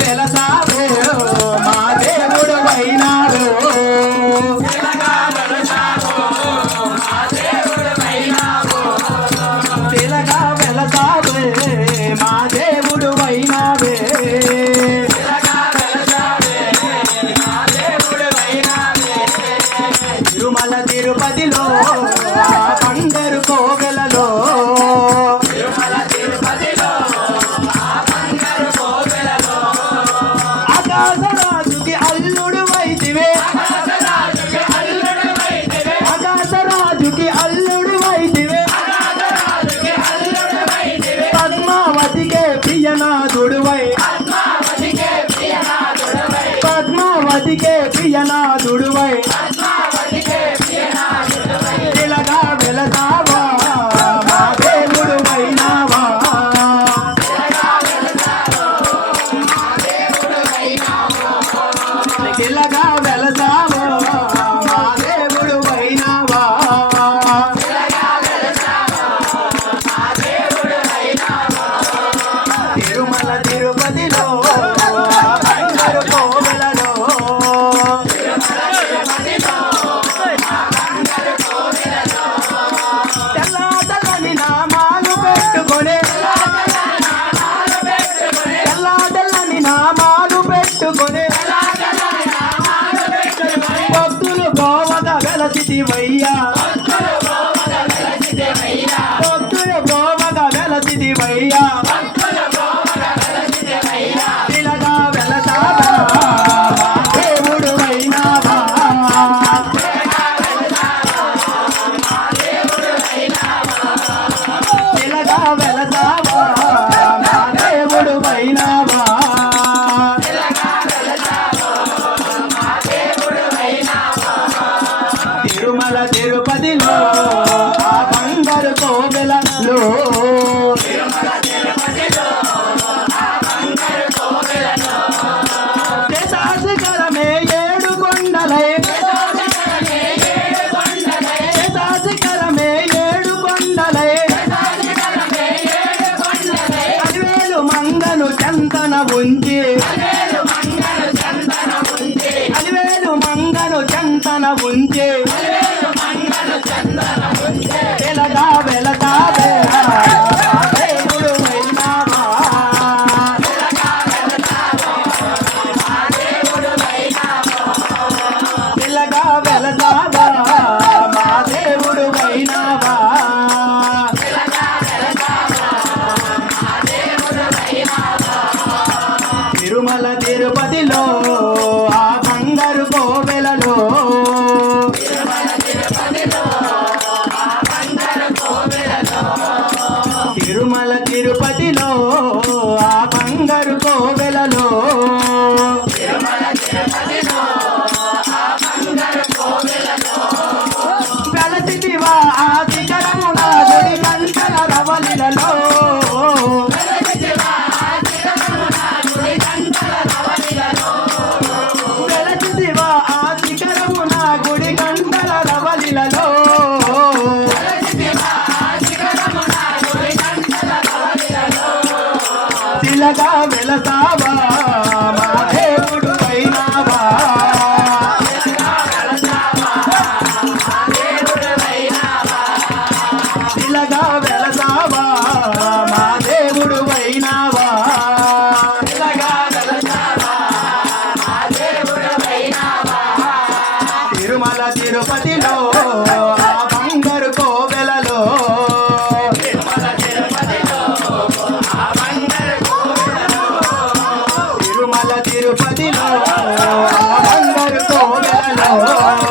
వెలసావే మా దేవుడు అయినాడు తెలగా వెలసావే మా దేవుడు అయినావే తిరుమల తిరుపతిలో పద్మావతికే వెలసిదివయ్యా భక్తులు గోవక వెలసిదివయ్యా తిరుమల తిరుపతిలో ఆ బంగారు కోవెలలో. శేషాశిఖరమే ఏడు కొండలై. శేషాశిఖరమే ఏడు కొండలై. మంగను చెంతన ఉంచి. అలివేలు మంగను చెంతన వెలగా వెళతావే దేవుడు అయినావా పిల్లగా వెళతావా మా దేవుడు అయినావా తిరుమల తిరుపతిలో ఆ బంగారు కోవెలలో తిరుపతిలో ఆ బంగారు కోవెలలో. వెలసిదివా తిలగా వెళతావా మా దేవుడు అయినావా తిలగా వెలసావా మా దేవుడు అయినావా తిరుమల తిరుపతి తిరుమల